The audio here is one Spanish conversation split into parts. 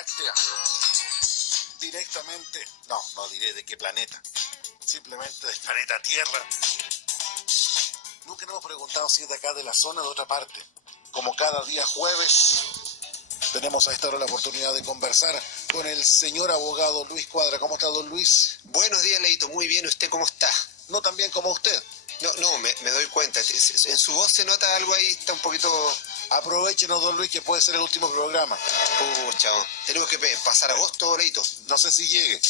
Láctea. Directamente, no diré de qué planeta, simplemente del planeta Tierra. Nunca nos hemos preguntado si es de acá, de la zona, de otra parte. Como cada día jueves, tenemos a esta hora la oportunidad de conversar con el señor abogado Luis Cuadra. ¿Cómo está, don Luis? Buenos días, Leito. Muy bien. ¿Usted cómo está? No tan bien como usted. No, me doy cuenta. En su voz se nota algo ahí, está un poquito... Aprovéchenos, don Luis, que puede ser el último programa. Chao. Tenemos que pasar agosto, Leito. No sé si llegue.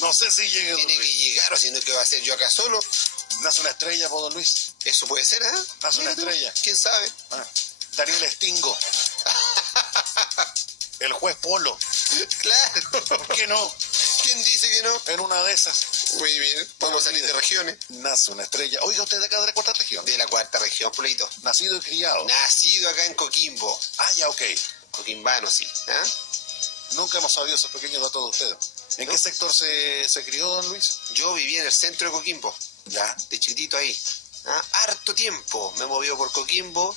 No sé si llegue, don tiene Luis. que llegar, o si no, ¿qué va a hacer yo acá solo? Nace una estrella, don Luis. Eso puede ser, ¿eh? Nace una estrella. ¿Quién sabe? Daniel Stingo. El juez Polo. Claro. ¿Por qué no? ¿Quién dice que no? En una de esas. Muy bien. Podemos salir de regiones. Nace una estrella. Oiga, usted de acá de la cuarta región. De la cuarta región, Leito. Nacido y criado. Nacido acá en Coquimbo. Ya, ok. Coquimbano, sí. ¿Ah? Nunca hemos sabido esos pequeños datos de usted. ¿En qué sector se crió, don Luis? Yo viví en el centro de Coquimbo. Ya. De chiquitito ahí. Harto tiempo me he movido por Coquimbo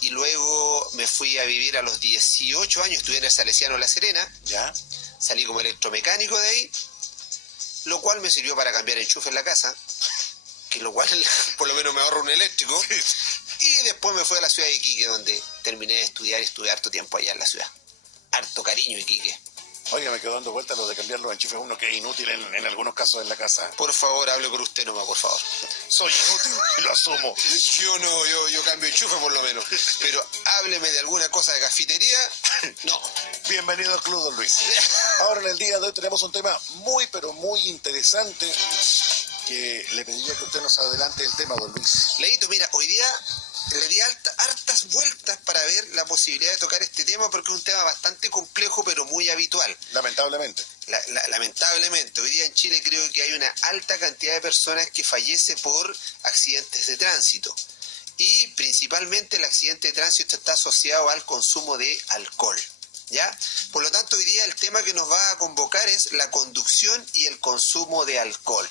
y luego me fui a vivir a los 18 años, estuve en el Salesiano La Serena. Ya. Salí como electromecánico de ahí, lo cual me sirvió para cambiar enchufe en la casa, que lo cual por lo menos me ahorro un eléctrico. Y después me fui a la ciudad de Iquique, donde terminé de estudiar y estuve harto tiempo allá en la ciudad. Harto cariño, Iquique. Oiga, me quedo dando vueltas lo de cambiar los enchufes uno que es inútil en algunos casos en la casa. Por favor, hable por usted nomás, por favor. Soy inútil y lo asumo. Yo cambio enchufe por lo menos. Pero hábleme de alguna cosa de cafetería. No. Bienvenido al Club, don Luis. Ahora, en el día de hoy tenemos un tema muy, pero muy interesante que le pediría que usted nos adelante el tema, don Luis. Leito, mira, hoy día le di hartas vueltas para ver la posibilidad de tocar este tema porque es un tema bastante complejo pero muy habitual. Lamentablemente. Lamentablemente, hoy día en Chile creo que hay una alta cantidad de personas que fallece por accidentes de tránsito. Y principalmente el accidente de tránsito está asociado al consumo de alcohol. ¿Ya? Por lo tanto, hoy día el tema que nos va a convocar es la conducción y el consumo de alcohol.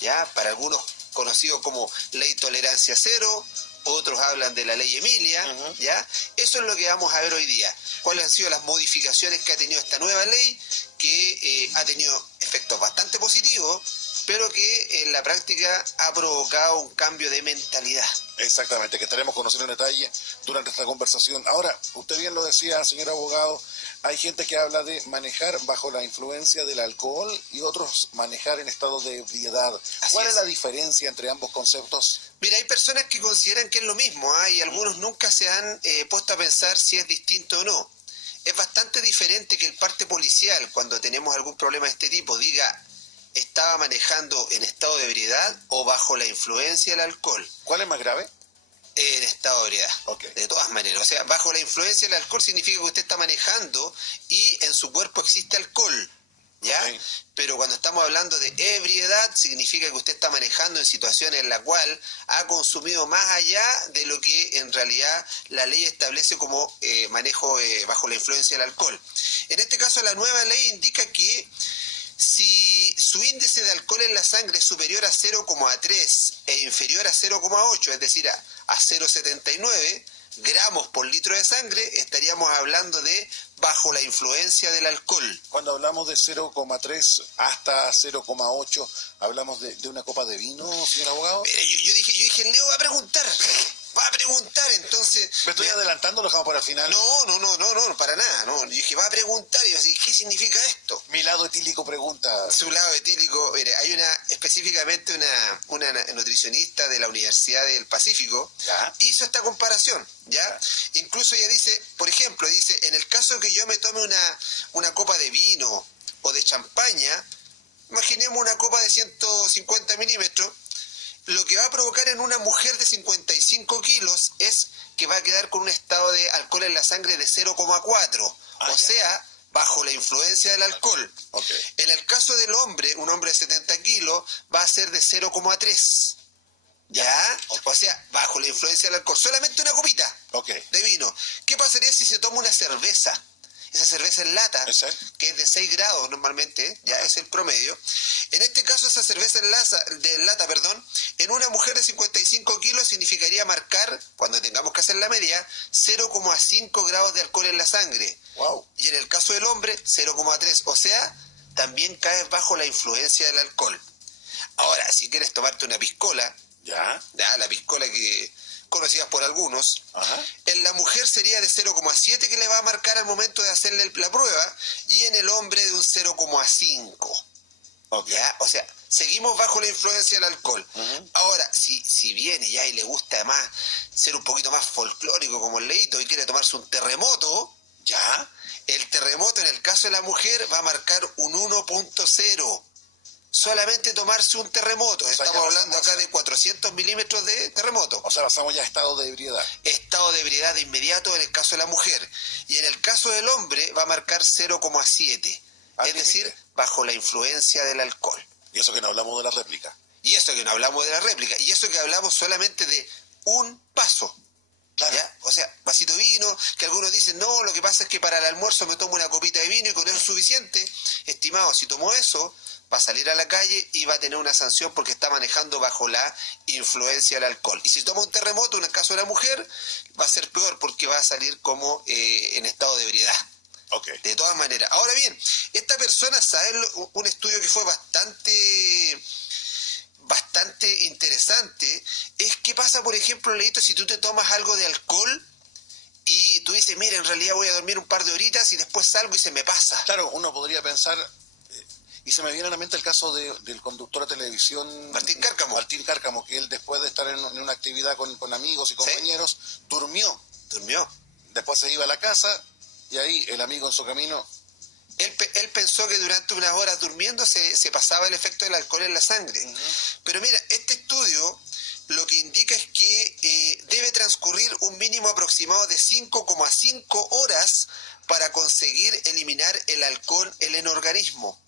¿Ya? Para algunos conocido como ley tolerancia cero, otros hablan de la ley Emilia, ¿ya? Eso es lo que vamos a ver hoy día. ¿Cuáles han sido las modificaciones que ha tenido esta nueva ley? Que ha tenido efectos bastante positivos, pero que en la práctica ha provocado un cambio de mentalidad. Exactamente, que estaremos conociendo en detalle durante esta conversación. Ahora, usted bien lo decía, señor abogado, hay gente que habla de manejar bajo la influencia del alcohol y otros manejar en estado de ebriedad. ¿Cuál es la diferencia entre ambos conceptos? Mira, hay personas que consideran que es lo mismo, y algunos nunca se han puesto a pensar si es distinto o no. Es bastante diferente que el parte policial, cuando tenemos algún problema de este tipo, diga estaba manejando en estado de ebriedad o bajo la influencia del alcohol. ¿Cuál es más grave? En estado de ebriedad, okay. De todas maneras. O sea, bajo la influencia del alcohol significa que usted está manejando y en su cuerpo existe alcohol, ¿ya? Okay. Pero cuando estamos hablando de ebriedad, significa que usted está manejando en situaciones en la cual ha consumido más allá de lo que en realidad la ley establece como manejo bajo la influencia del alcohol. En este caso, la nueva ley indica que si su índice de alcohol en la sangre es superior a 0,3 e inferior a 0,8, es decir, a 0,79 gramos por litro de sangre, estaríamos hablando de bajo la influencia del alcohol. Cuando hablamos de 0,3 hasta 0,8, ¿hablamos de una copa de vino, señor abogado? Pero yo dije, Leo va a preguntar, entonces... ¿Me estoy adelantando o lo dejamos para el final? No, para nada, no. Yo dije, va a preguntar, y yo así, ¿qué significa esto? Mi lado etílico pregunta. Su lado etílico, mire, hay específicamente una nutricionista de la Universidad del Pacífico, ¿ya? Hizo esta comparación, ¿ya? Incluso ella dice, por ejemplo, en el caso que yo me tome una copa de vino o de champaña, imaginemos una copa de 150 milímetros, lo que va a provocar en una mujer de 55 kilos es que va a quedar con un estado de alcohol en la sangre de 0,4. O sea, bajo la influencia del alcohol. Okay. En el caso del hombre, un hombre de 70 kilos, va a ser de 0,3. ¿Ya? O sea, bajo la influencia del alcohol. Solamente una copita de vino. ¿Qué pasaría si se toma una cerveza? esa cerveza en lata, Exacto. que es de 6 grados normalmente, ya es el promedio. En este caso, esa cerveza en lata, en una mujer de 55 kilos significaría marcar, cuando tengamos que hacer la media, 0,5 grados de alcohol en la sangre. Wow. Y en el caso del hombre, 0,3. O sea, también caes bajo la influencia del alcohol. Ahora, si quieres tomarte una piscola, Ya. la piscola que conocidas por algunos, Ajá. en la mujer sería de 0,7 que le va a marcar al momento de hacerle la prueba, y en el hombre de un 0,5. Ok. ¿Ya? O sea, seguimos bajo la influencia del alcohol. Ujú. Ahora, si viene ya y le gusta además ser un poquito más folclórico como el Leito y quiere tomarse un terremoto, Ya. el terremoto en el caso de la mujer va a marcar un 1,0. Solamente tomarse un terremoto. sea, Estamos ya hablando pasamos. acá de 400 milímetros de terremoto. O sea, pasamos ya a estado de ebriedad. Estado de ebriedad de inmediato en el caso de la mujer. Y en el caso del hombre va a marcar 0,7. Al Es decir, límite. bajo la influencia del alcohol. Y eso que no hablamos de la réplica. Y eso que no hablamos de la réplica. Y eso que hablamos solamente de un paso. Claro. ¿Ya? O sea, vasito de vino, que algunos dicen, no, lo que pasa es que para el almuerzo me tomo una copita de vino y con eso es suficiente. Estimado, si tomó eso, va a salir a la calle y va a tener una sanción porque está manejando bajo la influencia del alcohol. Y si toma un terremoto, en el caso de la mujer, va a ser peor porque va a salir como en estado de ebriedad. Ok. De todas maneras. Ahora bien, esta persona sabe un estudio que fue bastante interesante, es qué pasa, por ejemplo, Leito, si tú te tomas algo de alcohol y tú dices, mira, en realidad voy a dormir un par de horitas y después salgo y se me pasa. Claro, uno podría pensar, y se me viene a la mente el caso del conductor de televisión Martín Cárcamo, que él después de estar en una actividad con amigos y compañeros, durmió. Durmió. Después se iba a la casa y ahí el amigo en su camino. Él pensó que durante unas horas durmiendo se pasaba el efecto del alcohol en la sangre. Uh-huh. Pero mira, este estudio lo que indica es que debe transcurrir un mínimo aproximado de 5,5 horas para conseguir eliminar el alcohol en el organismo.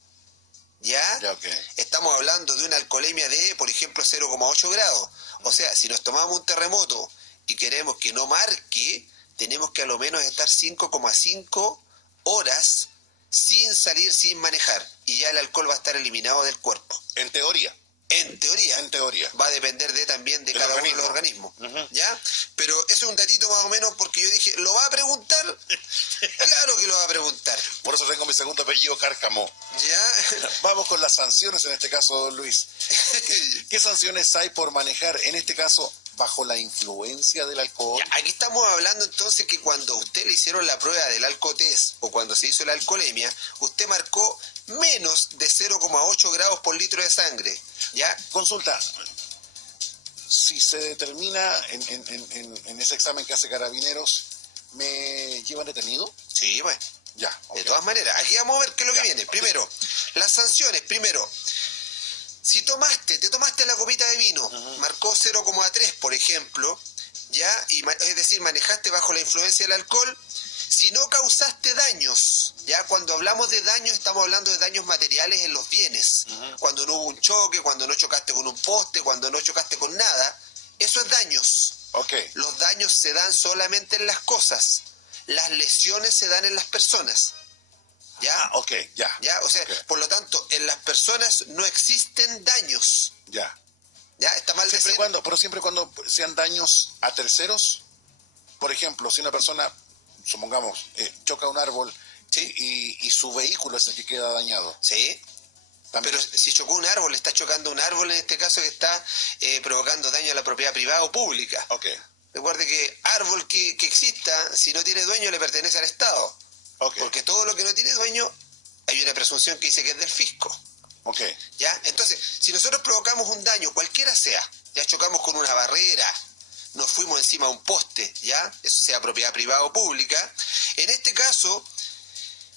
¿Ya? Ya, ok. Estamos hablando de una alcoholemia de, por ejemplo, 0,8 grados. O sea, si nos tomamos un terremoto y queremos que no marque, tenemos que a lo menos estar 5,5 horas sin salir, sin manejar. Y ya el alcohol va a estar eliminado del cuerpo. En teoría. En teoría. En teoría. Va a depender también de cada uno de los organismos. Uh-huh. ¿Ya? Pero eso es un datito más o menos porque yo dije, ¿lo va a preguntar? Claro que lo va a preguntar. Por eso tengo mi segundo apellido, Cárcamo. ¿Ya? Vamos con las sanciones en este caso, don Luis. ¿Qué sanciones hay por manejar, en este caso, bajo la influencia del alcohol? Ya, aquí estamos hablando entonces que cuando a usted le hicieron la prueba del alcotest o cuando se hizo la alcoholemia, usted marcó menos de 0,8 grados por litro de sangre. ¿Ya? Consulta, si se determina en ese examen que hace Carabineros, ¿me llevan detenido? Sí, bueno. Ya. De Okay. todas maneras, aquí vamos a ver qué es lo que viene. Okay. Primero, las sanciones. Primero, si te tomaste la copita de vino, Uh-huh. marcó 0,3, por ejemplo, ¿ya? Es decir, manejaste bajo la influencia del alcohol, si no causaste daños, ¿ya? Cuando hablamos de daños, estamos hablando de daños materiales en los bienes. Uh-huh. Cuando no hubo un choque, cuando no chocaste con un poste, cuando no chocaste con nada, eso es daños. Okay. Los daños se dan solamente en las cosas. Las lesiones se dan en las personas. ¿Ya? Ah, ok, ya. ¿Ya? O sea, Okay. por lo tanto, en las personas no existen daños. Ya. ¿Ya? Está mal Siempre decir. pero siempre cuando sean daños a terceros. Por ejemplo, si una persona, supongamos, choca un árbol, Sí. y su vehículo es el que queda dañado. Sí. También. Pero si chocó un árbol, está chocando un árbol en este caso que está provocando daño a la propiedad privada o pública. Ok. Recuerde que árbol que exista, si no tiene dueño, le pertenece al Estado. Ok. Porque todo lo que no tiene dueño, hay una presunción que dice que es del fisco. Ok. ¿Ya? Entonces, si nosotros provocamos un daño, cualquiera sea, ya chocamos con una barrera, nos fuimos encima de un poste, ¿ya? Eso sea propiedad privada o pública. En este caso,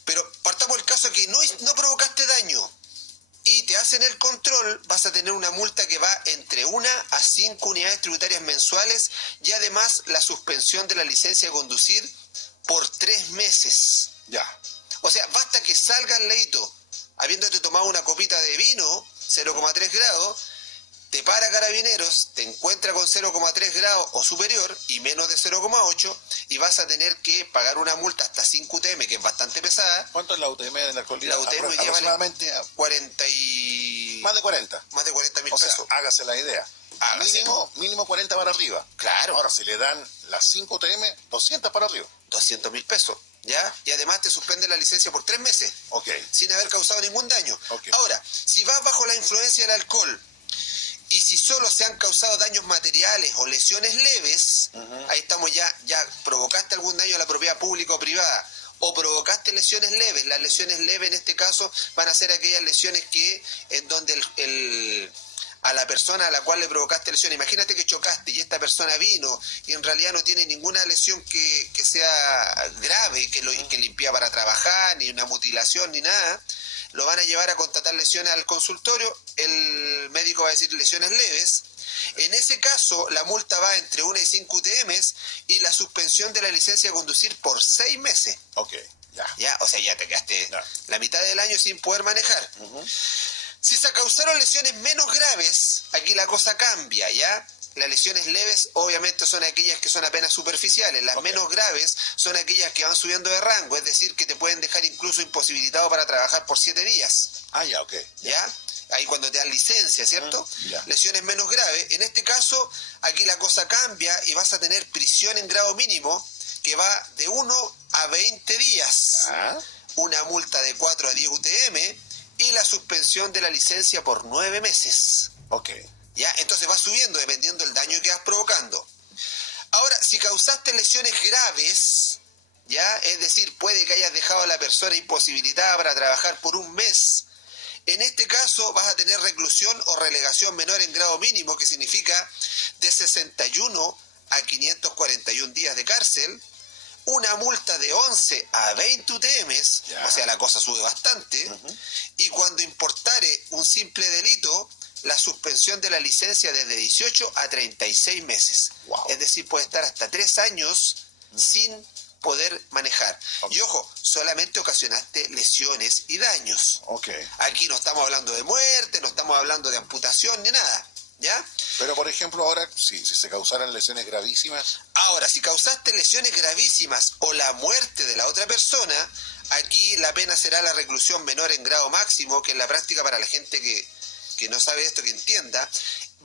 pero partamos del caso que no provocaste daño y te hacen el control, vas a tener una multa que va entre 1 a 5 unidades tributarias mensuales y además la suspensión de la licencia de conducir por 3 meses. Ya. O sea, basta que salgas, Leito, habiéndote tomado una copita de vino, 0,3 grados, te para Carabineros, te encuentra con 0,3 grados o superior y menos de 0,8 y vas a tener que pagar una multa hasta 5 UTM, que es bastante pesada. ¿Cuánto es la UTM de la alcoholía? La UTM hoy día aproximadamente vale 40 y... más de 40. Más de 40 mil O sea, pesos. hágase la idea. Mínimo 40 para arriba. Claro. Ahora, si le dan las 5 UTM, 200 para arriba. 200 mil pesos, ¿ya? Y además te suspende la licencia por 3 meses. Ok. Sin haber causado ningún daño. Okay. Ahora, si vas bajo la influencia del alcohol y si solo se han causado daños materiales o lesiones leves, ahí estamos ya provocaste algún daño a la propiedad pública o privada, o provocaste lesiones leves. Las lesiones leves en este caso van a ser aquellas lesiones que en donde a la persona a la cual le provocaste lesión, imagínate que chocaste y esta persona vino y en realidad no tiene ninguna lesión que sea grave, que le impida para trabajar, ni una mutilación, ni nada, lo van a llevar a constatar lesiones al consultorio, el médico va a decir lesiones leves. En ese caso, la multa va entre 1 y 5 UTMs y la suspensión de la licencia de conducir por 6 meses. Ok, Ya, o sea, ya te quedaste la mitad del año sin poder manejar. Si se causaron lesiones menos graves, aquí la cosa cambia, ¿ya? Las lesiones leves obviamente son aquellas que son apenas superficiales, las menos graves son aquellas que van subiendo de rango, es decir, que te pueden dejar incluso imposibilitado para trabajar por 7 días. Ok. ¿Ya? Ahí cuando te dan licencia, ¿cierto? Lesiones menos graves. En este caso, aquí la cosa cambia y vas a tener prisión en grado mínimo que va de 1 a 20 días. Una multa de 4 a 10 UTM y la suspensión de la licencia por 9 meses. Ok. ¿Ya? Entonces va subiendo dependiendo del daño que vas provocando. Ahora, si causaste lesiones graves, ¿ya? Es decir, puede que hayas dejado a la persona imposibilitada para trabajar por un mes. En este caso vas a tener reclusión o relegación menor en grado mínimo, que significa de 61 a 541 días de cárcel, una multa de 11 a 20 UTMs, o sea, la cosa sube bastante, y cuando importare un simple delito, la suspensión de la licencia desde 18 a 36 meses. Es decir, puede estar hasta 3 años sin poder manejar. Y ojo, solamente ocasionaste lesiones y daños. Aquí no estamos hablando de muerte, no estamos hablando de amputación ni nada. ¿Ya? Pero por ejemplo ahora, si se causaran lesiones gravísimas... Ahora, si causaste lesiones gravísimas o la muerte de la otra persona, aquí la pena será la reclusión menor en grado máximo, que en la práctica para la gente que no sabe esto, que entienda,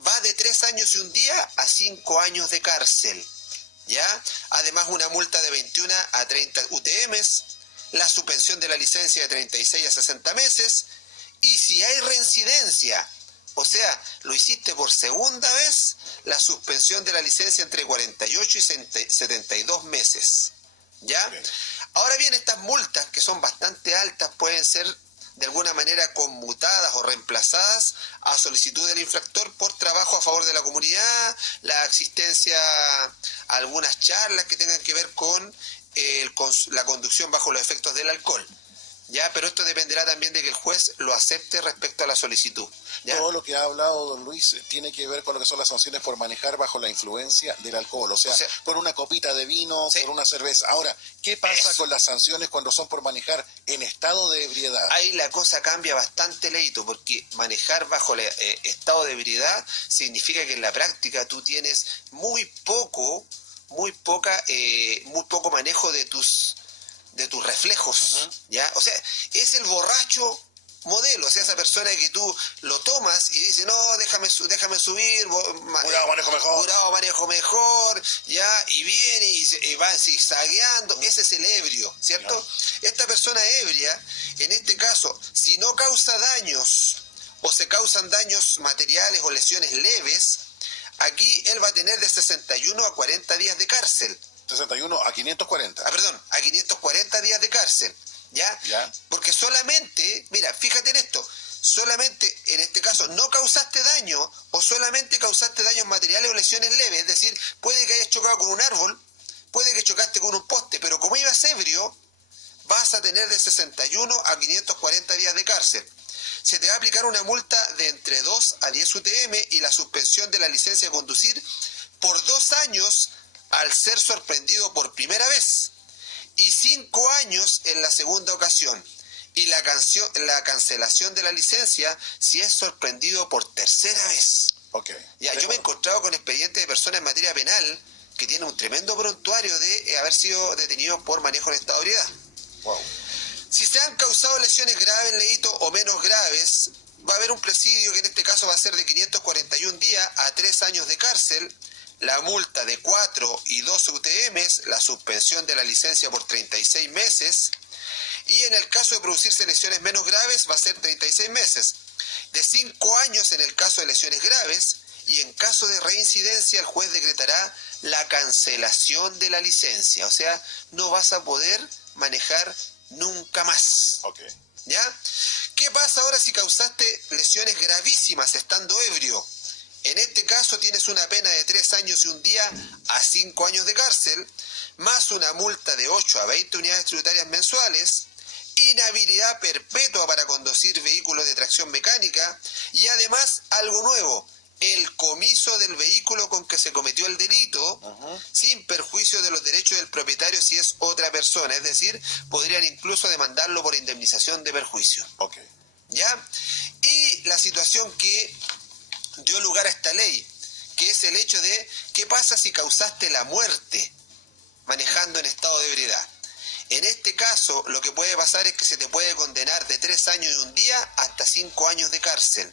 va de 3 años y un día a 5 años de cárcel. ¿Ya? Además una multa de 21 a 30 UTMs, la suspensión de la licencia de 36 a 60 meses, y si hay reincidencia, o sea, lo hiciste por segunda vez, la suspensión de la licencia entre 48 y 72 meses. ¿Ya? Ahora bien, estas multas, que son bastante altas, pueden ser de alguna manera conmutadas o reemplazadas a solicitud del infractor por trabajo a favor de la comunidad, la asistencia a algunas charlas que tengan que ver con la conducción bajo los efectos del alcohol. ¿Ya? Pero esto dependerá también de que el juez lo acepte respecto a la solicitud. ¿Ya? Todo lo que ha hablado don Luis tiene que ver con lo que son las sanciones por manejar bajo la influencia del alcohol, o sea por una copita de vino, por una cerveza. Ahora, ¿qué pasa con las sanciones cuando son por manejar en estado de ebriedad? Ahí la cosa cambia bastante, Leito, porque manejar bajo estado de ebriedad significa que en la práctica tú tienes muy poco manejo de tus reflejos, ¿ya? O sea, es el borracho modelo, o sea, esa persona que tú lo tomas y dice, no, déjame subir, curado manejo mejor, ¿ya? Y viene y va zigzagueando, ese es el ebrio, ¿cierto? Esta persona ebria, en este caso, si no causa daños o se causan daños materiales o lesiones leves, aquí él va a tener de 61 a 40 días de cárcel. 61 a 540. A 540 días de cárcel, ¿ya? Porque solamente, mira, fíjate en esto, solamente en este caso no causaste daño o solamente causaste daños materiales o lesiones leves, es decir, puede que hayas chocado con un árbol, puede que chocaste con un poste, pero como ibas ebrio, vas a tener de 61 a 540 días de cárcel. Se te va a aplicar una multa de entre 2 a 10 UTM y la suspensión de la licencia de conducir por 2 años al ser sorprendido por primera vez y 5 años en la segunda ocasión y la cancelación de la licencia si es sorprendido por tercera vez. Ok. Ya, yo me he encontrado con expedientes de personas en materia penal que tienen un tremendo prontuario de haber sido detenidos por manejo en estado de ebriedad. Wow. Si se han causado lesiones graves, Leito, o menos graves, va a haber un presidio que en este caso va a ser de 541 días a 3 años de cárcel, la multa de 4 y 12 UTMs, la suspensión de la licencia por 36 meses, y en el caso de producirse lesiones menos graves va a ser 36 meses, de 5 años en el caso de lesiones graves, y en caso de reincidencia el juez decretará la cancelación de la licencia, o sea, no vas a poder manejar nunca más. Ok. ¿Ya? ¿Qué pasa ahora si causaste lesiones gravísimas estando ebrio? En este caso tienes una pena de 3 años y 1 día a 5 años de cárcel, más una multa de 8 a 20 unidades tributarias mensuales, inhabilidad perpetua para conducir vehículos de tracción mecánica y además algo nuevo, el comiso del vehículo con que se cometió el delito, sin perjuicio de los derechos del propietario si es otra persona, es decir, podrían incluso demandarlo por indemnización de perjuicio. Ok. ¿Ya? Y la situación que dio lugar a esta ley, que es el hecho de qué pasa si causaste la muerte manejando en estado de ebriedad. En este caso, lo que puede pasar es que se te puede condenar de 3 años y 1 día hasta 5 años de cárcel,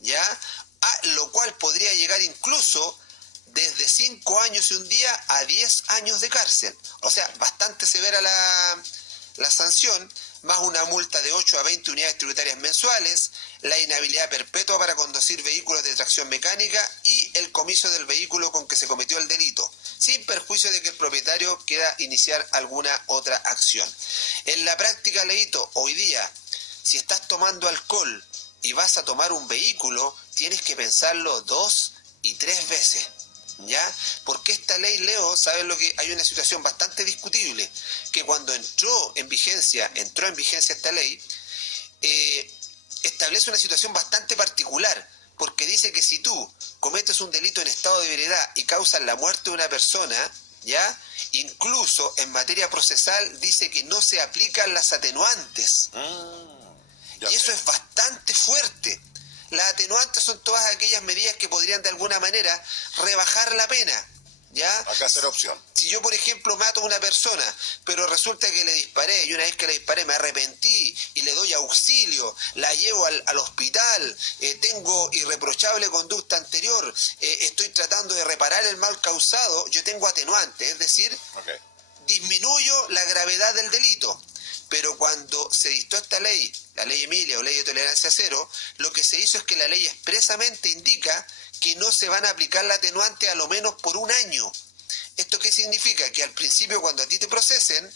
¿ya? A lo cual podría llegar incluso desde 5 años y 1 día a 10 años de cárcel. O sea, bastante severa la sanción, más una multa de 8 a 20 unidades tributarias mensuales, la inhabilidad perpetua para conducir vehículos de tracción mecánica y el comiso del vehículo con que se cometió el delito, sin perjuicio de que el propietario quiera iniciar alguna otra acción. En la práctica, Leito, hoy día, si estás tomando alcohol y vas a tomar un vehículo, tienes que pensarlo 2 y 3 veces. ¿Ya? Porque esta ley, Leo, ¿sabes lo que? Hay una situación bastante discutible, que cuando entró en vigencia esta ley, establece una situación bastante particular, porque dice que si tú cometes un delito en estado de ebriedad y causas la muerte de una persona, ¿ya? Incluso en materia procesal dice que no se aplican las atenuantes. Y eso es bastante fuerte. Las atenuantes son todas aquellas medidas que podrían de alguna manera rebajar la pena, ¿ya? Acá será opción. Si yo, por ejemplo, mato a una persona, pero resulta que le disparé, y una vez que le disparé me arrepentí y le doy auxilio, la llevo al hospital, tengo irreprochable conducta anterior, estoy tratando de reparar el mal causado, yo tengo atenuante, es decir, disminuyo la gravedad del delito. Pero cuando se dictó esta ley, la ley Emilia o ley de tolerancia cero, lo que se hizo es que la ley expresamente indica que no se van a aplicar la atenuante a lo menos por 1 año. ¿Esto qué significa? Que al principio, cuando a ti te procesen,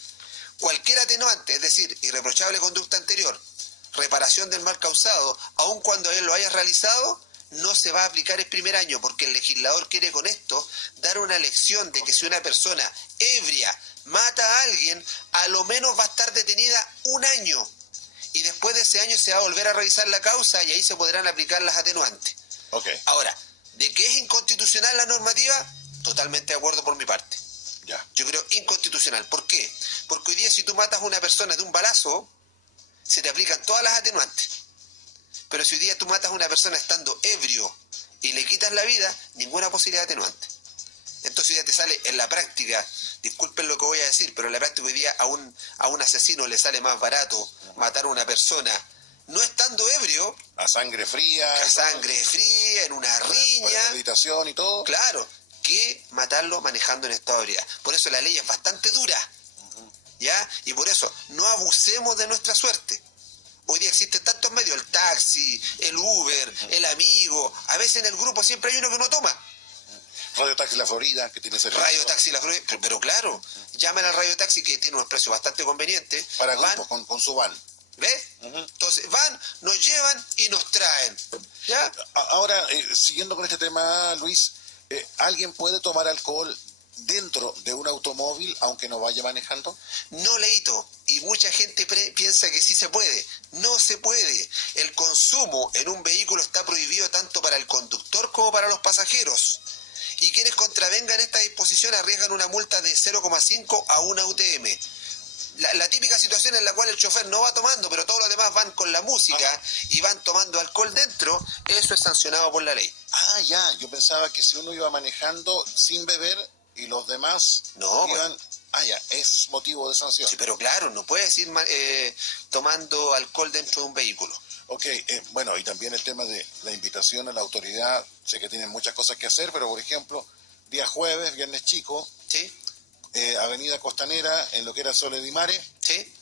cualquier atenuante, es decir, irreprochable conducta anterior, reparación del mal causado, aun cuando él lo haya realizado, no se va a aplicar el primer año, porque el legislador quiere con esto dar una lección de que si una persona ebria mata a alguien, a lo menos va a estar detenida 1 año. Y después de ese año se va a volver a revisar la causa y ahí se podrán aplicar las atenuantes. Ahora, ¿de qué es inconstitucional la normativa? Totalmente de acuerdo por mi parte. Yo creo inconstitucional. ¿Por qué? Porque hoy día si tú matas a una persona de un balazo, se te aplican todas las atenuantes. Pero si hoy día tú matas a una persona estando ebrio y le quitas la vida, ninguna posibilidad de atenuante. Entonces hoy día te sale en la práctica, disculpen lo que voy a decir, pero en la práctica hoy día a un asesino le sale más barato matar a una persona no estando ebrio, a sangre fría, en una riña, habitación y todo, claro, que matarlo manejando en estado de ebriedad. Por eso la ley es bastante dura, ¿ya? Y por eso no abusemos de nuestra suerte. Hoy día existen tantos medios, el taxi, el Uber, el amigo, a veces en el grupo siempre hay uno que no toma. Radio Taxi La Florida, que tiene servicio. Radio Taxi La Florida, pero claro, llaman al Radio Taxi que tiene unos precios bastante convenientes. Para grupos, con su van. ¿Ves? Entonces van, nos llevan y nos traen. ¿Ya? Ahora, siguiendo con este tema, Luis, ¿alguien puede tomar alcohol dentro de un automóvil aunque no vaya manejando? No, Leito, y mucha gente piensa que sí se puede. No se puede. El consumo en un vehículo está prohibido tanto para el conductor como para los pasajeros. Y quienes contravengan esta disposición arriesgan una multa de 0,5 a 1 UTM. la típica situación en la cual el chofer no va tomando, pero todos los demás van con la música y van tomando alcohol dentro, eso es sancionado por la ley. Ah, ya, yo pensaba que si uno iba manejando sin beber y los demás No, iban... Ah, ya, es motivo de sanción. Sí, pero claro, no puedes ir tomando alcohol dentro de un vehículo. Ok, bueno, y también el tema de la invitación a la autoridad, sé que tienen muchas cosas que hacer, pero por ejemplo, día jueves, viernes chico, ¿Sí? Avenida Costanera, en lo que era Soledimare, ¿Sí?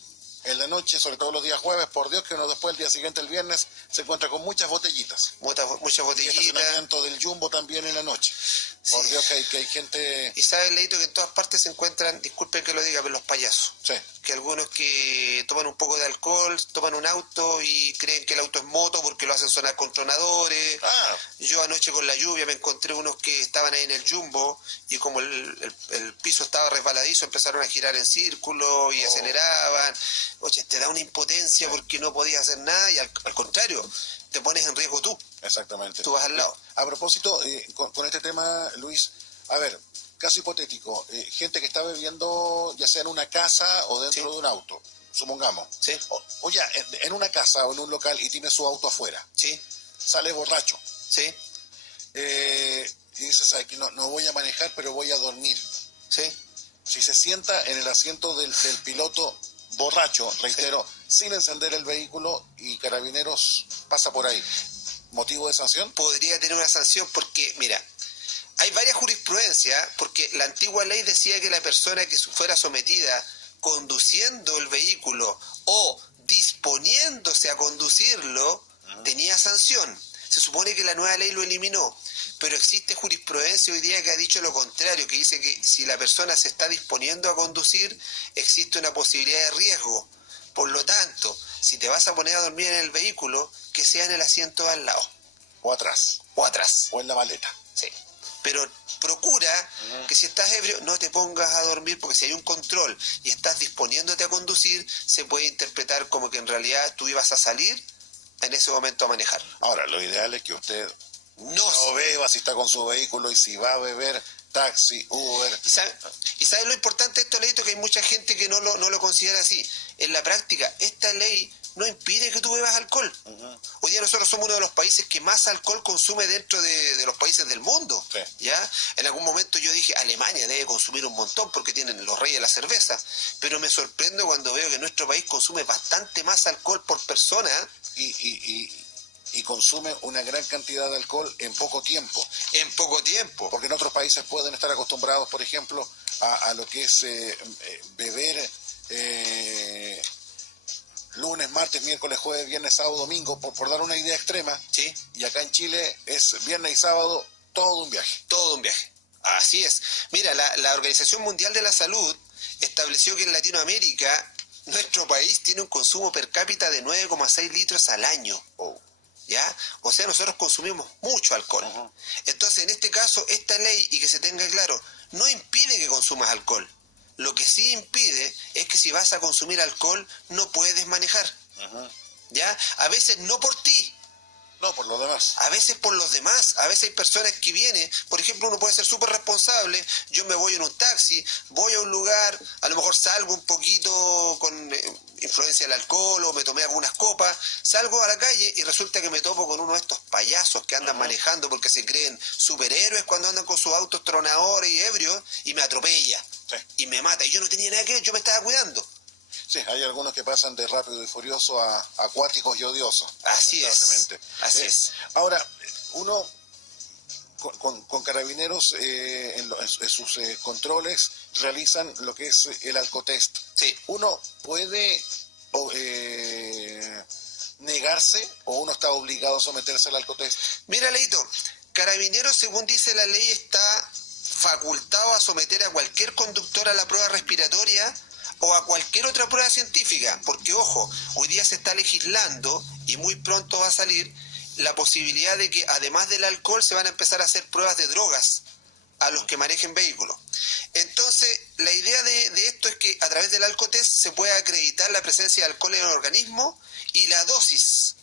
en la noche, sobre todo los días jueves, por Dios que uno después el día siguiente, el viernes, se encuentra con muchas botellitas. Muchas Y botellitas. estacionamiento del Jumbo también en la noche. Por Sí. Dios que hay gente... Y sabes, Leito, que en todas partes se encuentran, disculpen que lo diga, pero los payasos. Sí. Que algunos que toman un poco de alcohol, toman un auto y creen que el auto es moto porque lo hacen sonar con tronadores. Ah, Yo anoche con la lluvia me encontré unos que estaban ahí en el Jumbo y como el piso estaba resbaladizo empezaron a girar en círculo y aceleraban. Oye, te da una impotencia porque no podías hacer nada y al contrario, te pones en riesgo tú. exactamente. Tú vas al lado. A propósito, con este tema, Luis, a ver, caso hipotético, gente que está bebiendo ya sea en una casa o dentro de un auto, supongamos. Sí. Oye, en una casa o en un local y tiene su auto afuera, Sí, sale borracho, sí, y dices, "Ay, que no voy a manejar, pero voy a dormir". sí. Si se sienta en el asiento del piloto borracho, reitero, sin encender el vehículo y Carabineros pasa por ahí, ¿motivo de sanción? Podría tener una sanción porque, mira, hay varias jurisprudencias, porque la antigua ley decía que la persona que fuera sometida conduciendo el vehículo o disponiéndose a conducirlo tenía sanción. Se supone que la nueva ley lo eliminó, pero existe jurisprudencia hoy día que ha dicho lo contrario, que dice que si la persona se está disponiendo a conducir, existe una posibilidad de riesgo. Por lo tanto, si te vas a poner a dormir en el vehículo, que sea en el asiento de al lado. O atrás, O atrás. o en la maleta. Sí. Pero procura que si estás ebrio no te pongas a dormir, porque si hay un control y estás disponiéndote a conducir, se puede interpretar como que en realidad tú ibas a salir en ese momento a manejar. Ahora, lo ideal es que usted No, no beba si está con su vehículo y si va a beber, taxi, Uber. ¿Y sabe lo importante de esto, Leito? Que hay mucha gente que no lo considera así. En la práctica, esta ley no impide que tú bebas alcohol. Hoy día nosotros somos uno de los países que más alcohol consume dentro de los países del mundo. Sí. ¿Ya? En algún momento yo dije, Alemania debe consumir un montón porque tienen los reyes de la cerveza. Pero me sorprendo cuando veo que nuestro país consume bastante más alcohol por persona. Y consume una gran cantidad de alcohol en poco tiempo. En poco tiempo. Porque en otros países pueden estar acostumbrados, por ejemplo, a lo que es beber lunes, martes, miércoles, jueves, viernes, sábado, domingo, por dar una idea extrema. Sí. Y acá en Chile es viernes y sábado, todo un viaje. Todo un viaje. Así es. Mira, la Organización Mundial de la Salud estableció que en Latinoamérica nuestro país tiene un consumo per cápita de 9,6 litros al año. ¿Ya? O sea, nosotros consumimos mucho alcohol. Entonces, en este caso, esta ley, y que se tenga claro, no impide que consumas alcohol. Lo que sí impide es que si vas a consumir alcohol, no puedes manejar. ¿Ya? A veces no por ti, No, por lo demás. a veces por los demás. A veces hay personas que vienen, por ejemplo, uno puede ser súper responsable, yo me voy en un taxi, voy a un lugar, a lo mejor salgo un poquito con influencia del alcohol o me tomé algunas copas, salgo a la calle y resulta que me topo con uno de estos payasos que andan manejando porque se creen superhéroes cuando andan con sus autos tronadores y ebrios y me atropella y me mata. Y yo no tenía nada que ver, yo me estaba cuidando. Sí, hay algunos que pasan de rápido y furioso a acuáticos y odiosos. Así es. Lamentablemente. Así es. Ahora, uno con Carabineros en sus controles realizan lo que es el alcotest. Sí. ¿Uno puede negarse o uno está obligado a someterse al alcotest? Mira, Leito, Carabineros, según dice la ley, está facultado a someter a cualquier conductor a la prueba respiratoria o a cualquier otra prueba científica, porque ojo, hoy día se está legislando y muy pronto va a salir la posibilidad de que además del alcohol se van a empezar a hacer pruebas de drogas a los que manejen vehículos. Entonces, la idea de esto es que a través del alcotest se pueda acreditar la presencia de alcohol en el organismo y la dosis,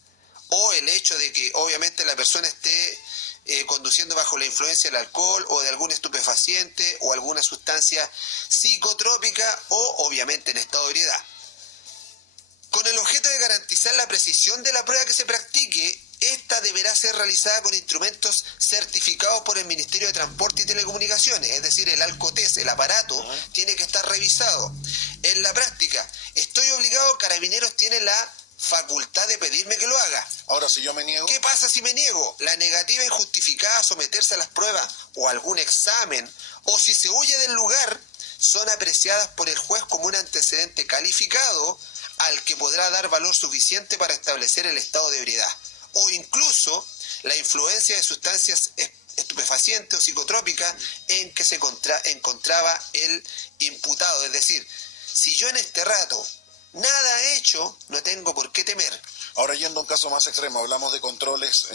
o el hecho de que obviamente la persona esté conduciendo bajo la influencia del alcohol o de algún estupefaciente o alguna sustancia psicotrópica o obviamente en estado de ebriedad. Con el objeto de garantizar la precisión de la prueba que se practique, esta deberá ser realizada con instrumentos certificados por el Ministerio de Transporte y Telecomunicaciones, es decir, el Alcotés, el aparato, tiene que estar revisado. En la práctica, estoy obligado, Carabineros tiene la facultad de pedirme que lo haga. Ahora, si yo me niego... ¿Qué pasa si me niego? La negativa injustificada a someterse a las pruebas o algún examen, o si se huye del lugar, son apreciadas por el juez como un antecedente calificado al que podrá dar valor suficiente para establecer el estado de ebriedad, o incluso la influencia de sustancias estupefacientes o psicotrópicas en que se encontraba el imputado. Es decir, si yo en este rato nada he hecho, no tengo por qué temer. Ahora, yendo a un caso más extremo, hablamos de controles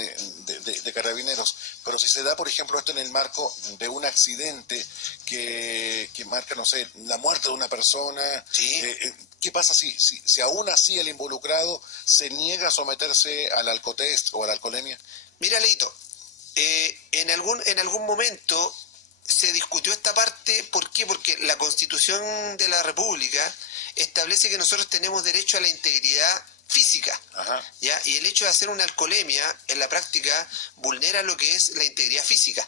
de Carabineros, pero si se da, por ejemplo, esto en el marco de un accidente que marca, no sé, la muerte de una persona, ¿Sí? ¿Qué pasa si aún así el involucrado se niega a someterse al alcotest o a la alcoholemia? Mira, Leito, en algún momento se discutió esta parte. ¿Por qué? Porque la Constitución de la República establece que nosotros tenemos derecho a la integridad física. Ajá. ¿Ya? Y el hecho de hacer una alcoholemia en la práctica vulnera lo que es la integridad física.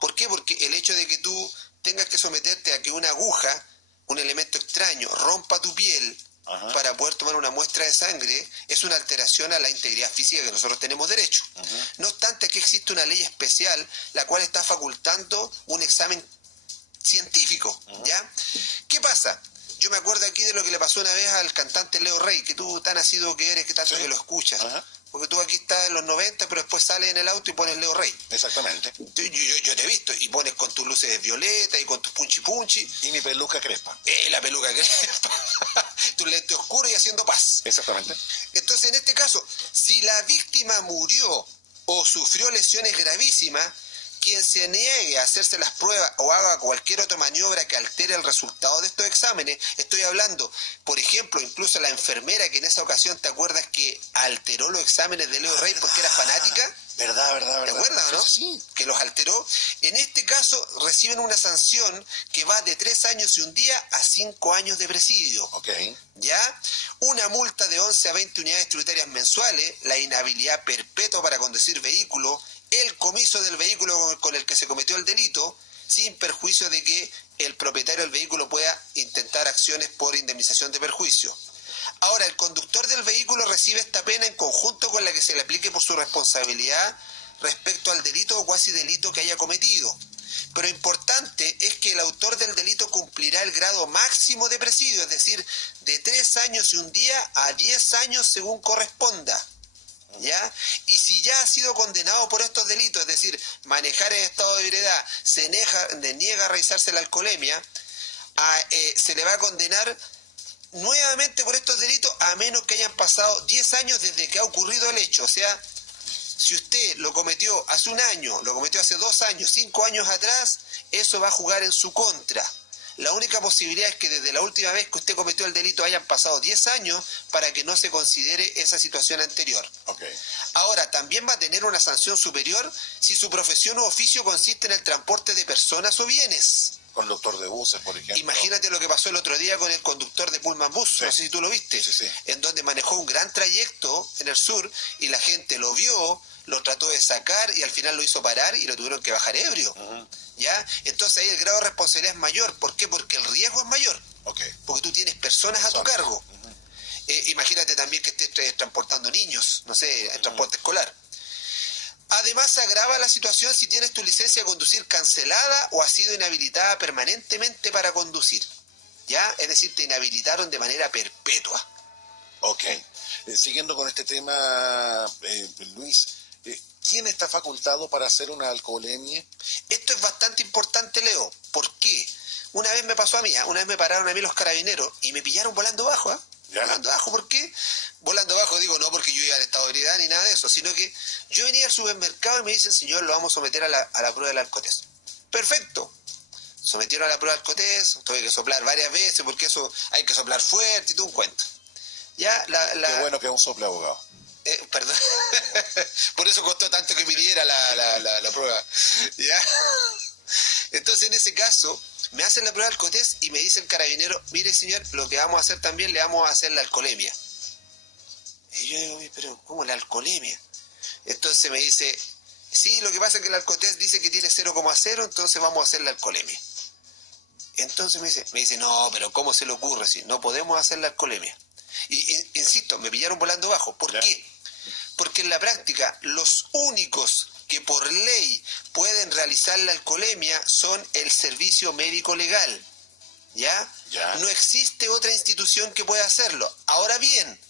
¿Por qué? Porque el hecho de que tú tengas que someterte a que una aguja, un elemento extraño, rompa tu piel, ajá, para poder tomar una muestra de sangre, es una alteración a la integridad física que nosotros tenemos derecho. ajá. No obstante, aquí existe una ley especial la cual está facultando un examen científico. Ajá. ¿Ya? ¿Qué pasa? Yo me acuerdo aquí de lo que le pasó una vez al cantante Leo Rey, que tú tan asiduo que eres, que tanto Sí. que lo escuchas. Ajá. Porque tú aquí estás en los 90, pero después sales en el auto y pones Leo Rey. Exactamente. Yo te he visto, y pones con tus luces de violeta y con tus punchi punchi. Y mi peluca crespa. La peluca crespa, tus lentes oscuros y haciendo paz. Exactamente. Entonces, en este caso, si la víctima murió o sufrió lesiones gravísimas, quien se niegue a hacerse las pruebas o haga cualquier otra maniobra que altere el resultado de estos exámenes, estoy hablando, por ejemplo, incluso la enfermera que en esa ocasión, ¿te acuerdas que alteró los exámenes de Leo Rey porque era fanática? Verdad. ¿Te acuerdas o no? Sí. Que los alteró. En este caso reciben una sanción que va de 3 años y un día a 5 años de presidio. Ok. ¿Ya? Una multa de 11 a 20 unidades tributarias mensuales, la inhabilidad perpetua para conducir vehículo, el comiso del vehículo con el que se cometió el delito, sin perjuicio de que el propietario del vehículo pueda intentar acciones por indemnización de perjuicio. Ahora, el conductor del vehículo recibe esta pena en conjunto con la que se le aplique por su responsabilidad respecto al delito o cuasi delito que haya cometido. Pero importante es que el autor del delito cumplirá el grado máximo de presidio, es decir, de 3 años y un día a 10 años según corresponda. ¿Ya? Y si ya ha sido condenado por estos delitos, es decir, manejar en estado de ebriedad, se niega a realizarse la alcoholemia, se le va a condenar nuevamente por estos delitos a menos que hayan pasado 10 años desde que ha ocurrido el hecho. O sea, si usted lo cometió hace un año, lo cometió hace 2 años, 5 años atrás, eso va a jugar en su contra. La única posibilidad es que desde la última vez que usted cometió el delito hayan pasado 10 años para que no se considere esa situación anterior. Okay. Ahora, también va a tener una sanción superior si su profesión o oficio consiste en el transporte de personas o bienes. Conductor de buses, por ejemplo. Imagínate lo que pasó el otro día con el conductor de Pullman Bus, sí. No sé si tú lo viste, sí. En donde manejó un gran trayecto en el sur y la gente lo vio, lo trató de sacar y al final lo hizo parar y lo tuvieron que bajar ebrio. Uh-huh. ¿Ya? Entonces ahí el grado de responsabilidad es mayor. ¿Por qué? Porque el riesgo es mayor. Okay. Porque tú tienes personas a tu cargo. Uh-huh. Imagínate también que estés transportando niños, no sé, en transporte escolar. Además, se agrava la situación si tienes tu licencia de conducir cancelada o has sido inhabilitada permanentemente para conducir. ¿Ya? Es decir, te inhabilitaron de manera perpetua. Ok. Siguiendo con este tema, Luis, ¿quién está facultado para hacer una alcoholemia? Esto es bastante importante, Leo. ¿Por qué? Una vez me pasó a mí, una vez me pararon a mí los carabineros y me pillaron volando bajo, Volando bajo, ¿por qué? Volando bajo, digo, no porque yo iba al estado de ebriedad ni nada de eso, sino que yo venía al supermercado y me dicen, señor, lo vamos a someter a la prueba del alcotés. Perfecto. Sometieron a la prueba del alcotés, tuve que soplar varias veces porque eso hay que soplar fuerte y todo un cuento. Ya, Qué bueno que es un sople abogado. Perdón. Por eso costó tanto que midiera la prueba. ¿Ya? Entonces, en ese caso, me hacen la prueba de alcotest y me dice el carabinero, mire señor, lo que vamos a hacer también, le vamos a hacer la alcoholemia. Y yo digo, pero ¿cómo la alcoholemia? Entonces me dice, sí, lo que pasa es que el alcotest dice que tiene 0,0, entonces vamos a hacer la alcoholemia. Entonces me dice, no, pero ¿cómo se le ocurre? Si no podemos hacer la alcoholemia. Y insisto, me pillaron volando bajo. ¿Por qué? Porque en la práctica los únicos que por ley pueden realizar la alcoholemia son el servicio médico legal. ¿Ya? No existe otra institución que pueda hacerlo. Ahora bien,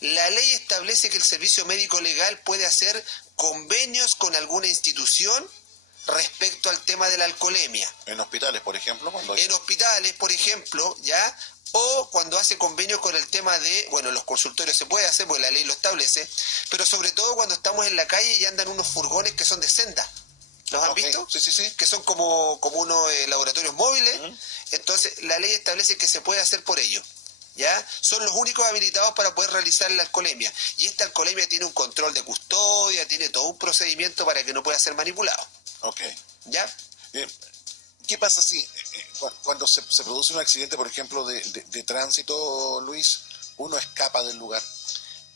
la ley establece que el servicio médico legal puede hacer convenios con alguna institución respecto al tema de la alcoholemia. En hospitales, por ejemplo. En hospitales, por ejemplo, ¿ya? O cuando hace convenios con el tema de, bueno, los consultorios se puede hacer porque la ley lo establece, pero sobre todo cuando estamos en la calle y andan unos furgones que son de senda. ¿Los han visto? Sí. Que son como unos laboratorios móviles. Entonces, la ley establece que se puede hacer por ello. ¿Ya? Son los únicos habilitados para poder realizar la alcoholemia. Y esta alcoholemia tiene un control de custodia, tiene todo un procedimiento para que no pueda ser manipulado. Ok. ¿Ya? ¿Qué pasa si cuando se produce un accidente, por ejemplo, de tránsito, Luis, uno escapa del lugar?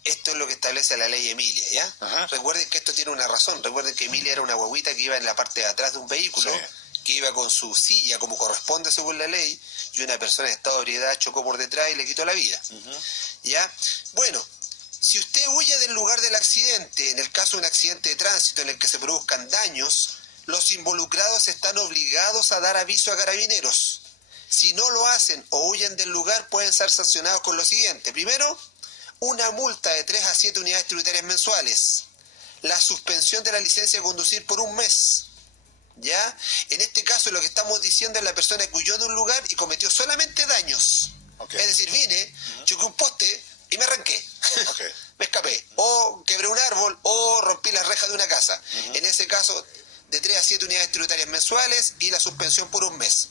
Esto es lo que establece la ley Emilia, ¿ya? Ajá. Recuerden que esto tiene una razón. Recuerden que Emilia era una guaguita que iba en la parte de atrás de un vehículo, que iba con su silla como corresponde según la ley, y una persona en estado de ebriedad chocó por detrás y le quitó la vida. ¿Ya? Bueno, si usted huye del lugar del accidente, en el caso de un accidente de tránsito en el que se produzcan daños, los involucrados están obligados a dar aviso a carabineros. Si no lo hacen o huyen del lugar, pueden ser sancionados con lo siguiente. Primero, una multa de 3 a 7 unidades tributarias mensuales. La suspensión de la licencia de conducir por un mes. ¿Ya? En este caso lo que estamos diciendo es la persona que huyó de un lugar y cometió solamente daños. Es decir, vine, choqué un poste y me arranqué. Me escapé. O quebré un árbol o rompí las rejas de una casa. En ese caso, de 3 a 7 unidades tributarias mensuales y la suspensión por un mes.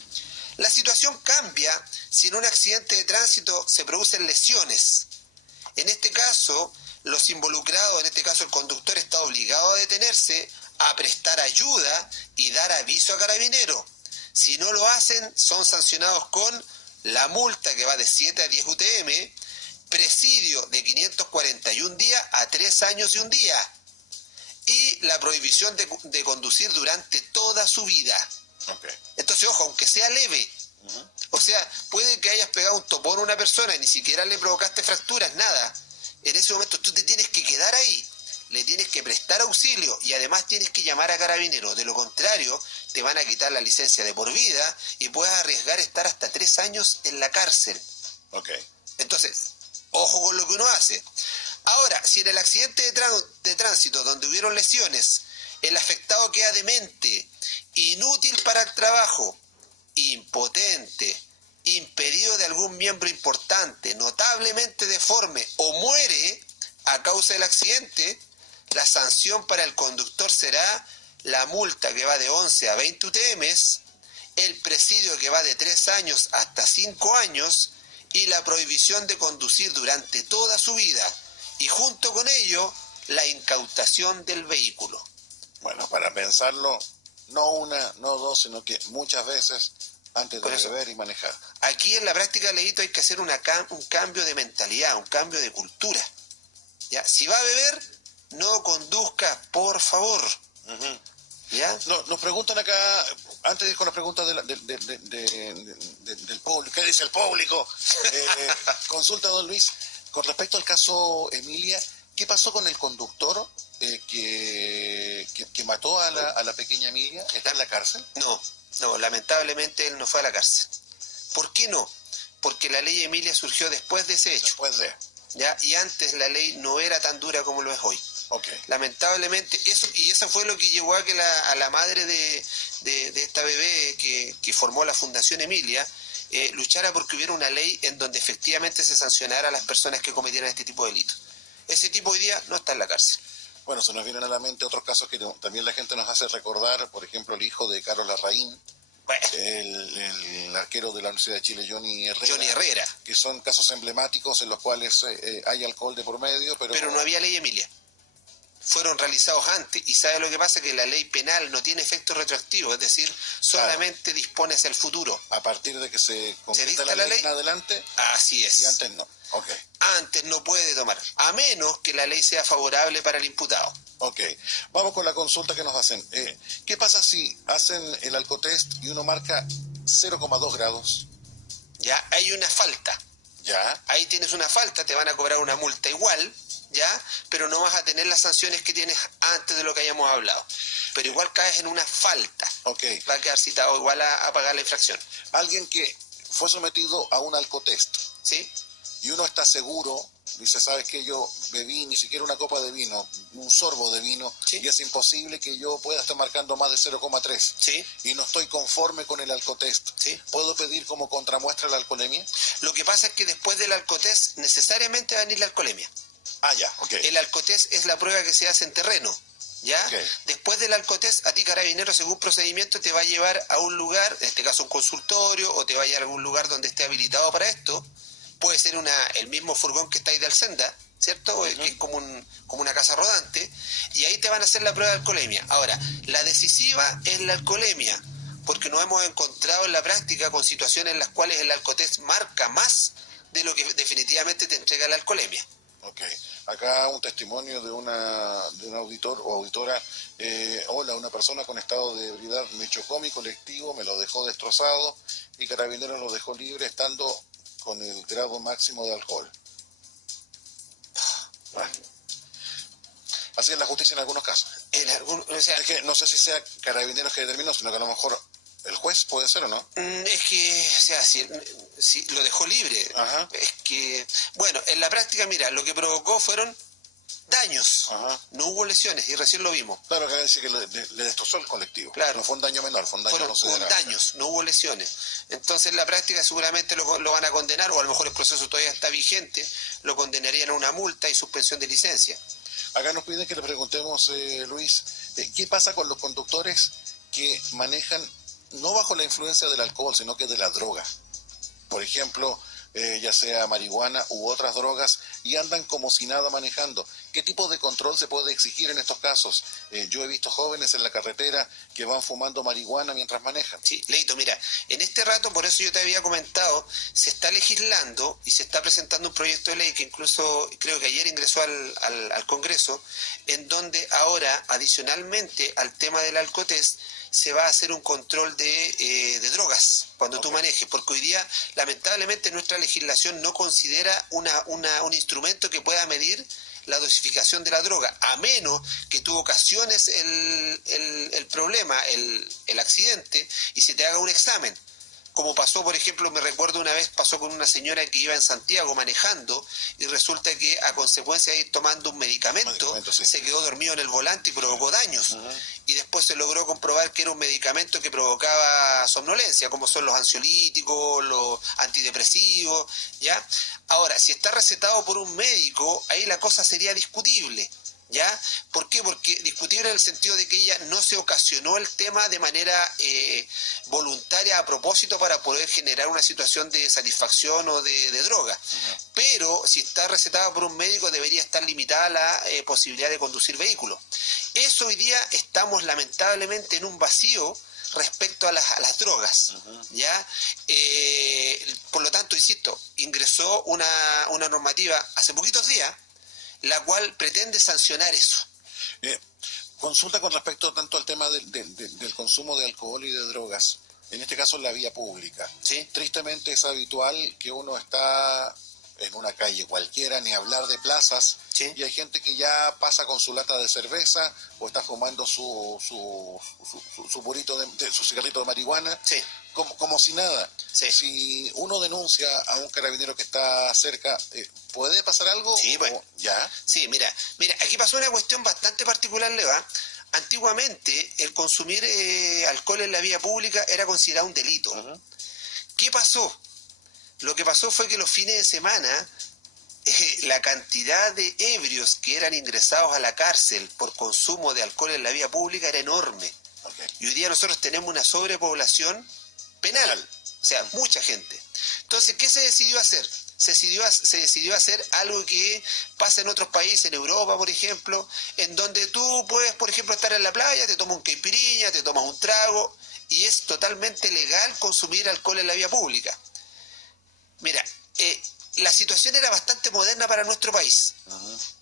La situación cambia si en un accidente de tránsito se producen lesiones. En este caso, los involucrados, en este caso el conductor, está obligado a detenerse, a prestar ayuda y dar aviso a carabinero. Si no lo hacen, son sancionados con la multa que va de 7 a 10 UTM, presidio de 541 días a 3 años y un día, y la prohibición de conducir durante toda su vida. Entonces, ojo, aunque sea leve, o sea, puede que hayas pegado un topón a una persona y ni siquiera le provocaste fracturas, nada. En ese momento tú te tienes que quedar ahí, le tienes que prestar auxilio y además tienes que llamar a carabineros. De lo contrario, te van a quitar la licencia de por vida y puedes arriesgar estar hasta 3 años en la cárcel. Entonces, ojo con lo que uno hace. Ahora, si en el accidente de tránsito donde hubieron lesiones, el afectado queda demente, inútil para el trabajo, impotente, impedido de algún miembro importante, notablemente deforme o muere a causa del accidente, la sanción para el conductor será la multa que va de 11 a 20 UTMs, el presidio que va de 3 años hasta 5 años y la prohibición de conducir durante toda su vida y junto con ello la incautación del vehículo. Bueno, para pensarlo, no una, no dos, sino que muchas veces antes de beber y manejar. Aquí en la práctica, Leito, hay que hacer un cambio de mentalidad, un cambio de cultura. ¿Ya? Si va a beber, no conduzca, por favor. ¿Ya? No, nos preguntan acá, antes dijo las preguntas del público, ¿qué dice el público? Consulta, don Luis, con respecto al caso Emilia, ¿qué pasó con el conductor que mató a la pequeña Emilia? ¿Está en la cárcel? No, lamentablemente él no fue a la cárcel. ¿Por qué no? Porque la ley Emilia surgió después de ese hecho. Después de. ¿Ya? Y antes la ley no era tan dura como lo es hoy. Lamentablemente, eso fue lo que llevó a que a la madre de esta bebé que formó la Fundación Emilia luchara porque hubiera una ley en donde efectivamente se sancionara a las personas que cometieran este tipo de delitos. Ese tipo hoy día no está en la cárcel. Bueno, se nos vienen a la mente otros casos que también la gente nos hace recordar, por ejemplo, el hijo de Carlos Larraín, el arquero de la Universidad de Chile, Johnny Herrera, que son casos emblemáticos en los cuales hay alcohol de por medio, pero no había ley Emilia. fueron realizados antes. Y ¿sabe lo que pasa? Que la ley penal no tiene efecto retroactivo, es decir, solamente dispone hacia el futuro. A partir de que se concreta dicta la la ley ley en adelante. Así es. Y antes no. Ok. Antes no puede tomar, a menos que la ley sea favorable para el imputado. Ok. Vamos con la consulta que nos hacen. ¿Qué pasa si hacen el alcotest y uno marca 0,2 grados? Ya hay una falta. Ya. Ahí tienes una falta, te van a cobrar una multa igual, ¿ya? Pero no vas a tener las sanciones que tienes antes de lo que hayamos hablado. Pero igual caes en una falta. Ok. Va a quedar citado igual a pagar la infracción. Alguien que fue sometido a un alcotest. ¿Sí? Y uno está seguro, dice, ¿sabes qué? Yo bebí ni siquiera una copa de vino, un sorbo de vino, ¿Sí? Y es imposible que yo pueda estar marcando más de 0,3. ¿Sí? Y no estoy conforme con el alcotest. ¿Sí? ¿Puedo pedir como contramuestra la alcoholemia? Lo que pasa es que después del alcotest necesariamente va a venir la alcoholemia. Ah, ya, ok. El alcotest es la prueba que se hace en terreno, ¿ya? Okay. Después del alcotest, a ti Carabinero, según procedimiento, te va a llevar a un lugar, en este caso un consultorio, o te va a llevar a algún lugar donde esté habilitado para esto. Puede ser el mismo furgón que está ahí de Alcenda, ¿cierto? Uh-huh. Que es como una casa rodante, y ahí te van a hacer la prueba de alcoholemia. Ahora, la decisiva es la alcoholemia, porque nos hemos encontrado en la práctica con situaciones en las cuales el alcotest marca más de lo que definitivamente te entrega la alcoholemia. Ok. Acá un testimonio de un auditor o auditora. Hola, una persona con estado de ebriedad me chocó mi colectivo, me lo dejó destrozado y Carabineros lo dejó libre estando con el grado máximo de alcohol. Bueno. Así es la justicia en algunos casos. Es que no sé si sea Carabineros que determinó, sino que a lo mejor el juez puede ser o no. Es que, o sea, si lo dejó libre. Ajá. Es que, bueno, en la práctica, mira, lo que provocó fueron daños. Ajá. No hubo lesiones, y recién lo vimos. Claro, que dice que le destrozó el colectivo. Claro. No fue un daño menor, fue un daño considerable. Fueron daños, no hubo lesiones. Entonces, en la práctica seguramente lo van a condenar, o a lo mejor el proceso todavía está vigente, lo condenarían a una multa y suspensión de licencia. Acá nos piden que le preguntemos, Luis, ¿qué pasa con los conductores que manejan no bajo la influencia del alcohol, sino que de la droga? Por ejemplo, ya sea marihuana u otras drogas, y andan como si nada manejando. ¿Qué tipo de control se puede exigir en estos casos? Yo he visto jóvenes en la carretera que van fumando marihuana mientras manejan. Sí, Leito, mira, en este rato, por eso yo te había comentado, se está legislando y se está presentando un proyecto de ley que incluso creo que ayer ingresó al Congreso, en donde ahora, adicionalmente al tema del alcotest, se va a hacer un control de drogas cuando tú manejes, porque hoy día lamentablemente nuestra legislación no considera un instrumento que pueda medir la dosificación de la droga, a menos que tú ocasiones el problema, el accidente, y se te haga un examen. Como pasó, por ejemplo, me recuerdo una vez, pasó con una señora que iba en Santiago manejando y resulta que a consecuencia de ir tomando un medicamento sí. Se quedó dormido en el volante y provocó daños. Y después se logró comprobar que era un medicamento que provocaba somnolencia, como son los ansiolíticos, los antidepresivos, ¿ya? Ahora, si está recetado por un médico, ahí la cosa sería discutible. ¿Ya? ¿Por qué? Porque discutible en el sentido de que ella no se ocasionó el tema de manera voluntaria a propósito para poder generar una situación de satisfacción o de droga. Pero si está recetada por un médico debería estar limitada la posibilidad de conducir vehículos. Eso hoy día estamos lamentablemente en un vacío respecto a las drogas, ¿ya? Por lo tanto, insisto, ingresó una normativa hace poquitos días, la cual pretende sancionar eso. Consulta con respecto tanto al tema del consumo de alcohol y de drogas, en este caso en la vía pública. ¿Sí? Tristemente es habitual que uno está en una calle cualquiera, ni hablar de plazas, ¿Sí? Y hay gente que ya pasa con su lata de cerveza o está fumando su purito su cigarrito de marihuana, Sí. como si nada. Sí. Si uno denuncia a un carabinero que está cerca, ¿puede pasar algo? Sí, pues. ¿Ya? Sí, mira, aquí pasó una cuestión bastante particular, Leva. Antiguamente, el consumir alcohol en la vía pública era considerado un delito. ¿Qué pasó? Lo que pasó fue que los fines de semana la cantidad de ebrios que eran ingresados a la cárcel por consumo de alcohol en la vía pública era enorme. Y hoy día nosotros tenemos una sobrepoblación penal, o sea, mucha gente. Entonces, ¿qué se decidió hacer? se decidió hacer algo que pasa en otros países, en Europa, por ejemplo, en donde tú puedes, por ejemplo, estar en la playa, te tomas un caipirinha, te tomas un trago, y es totalmente legal consumir alcohol en la vía pública. Mira, la situación era bastante moderna para nuestro país.